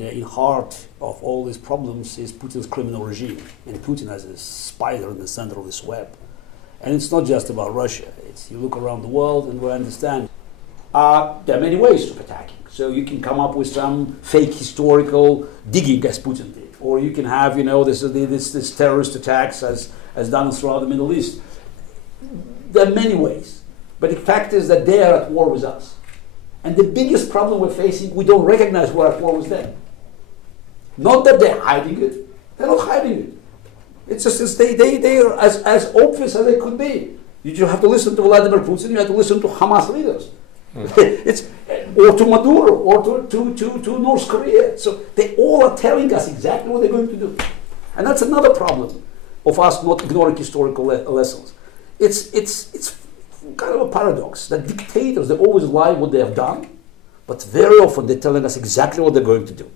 In heart of all these problems is Putin's criminal regime, and Putin as a spider in the center of this web. And it's not just about Russia. You look around the world and we understand there are many ways of attacking. So you can come up with some fake historical digging as Putin did, or you can have this terrorist attacks as done throughout the Middle East. There are many ways, but the fact is that they are at war with us. And the biggest problem we're facing, we don't recognize we're at war with them. Not that they're hiding it. They're not hiding it. It's just they are as obvious as they could be. You just have to listen to Vladimir Putin. You have to listen to Hamas leaders, or to Maduro, or to North Korea. So they all are telling us exactly what they're going to do, and that's another problem of us not ignoring historical lessons. It's kind of a paradox that dictators, they always lie what they have done, but very often they're telling us exactly what they're going to do.